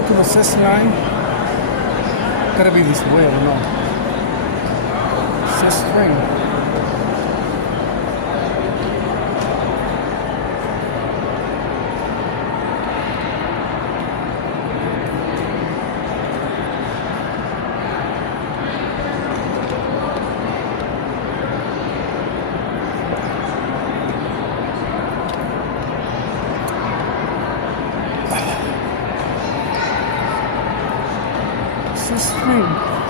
go to the cis line. Gotta be this way, I don't know. Cis string. Cis string.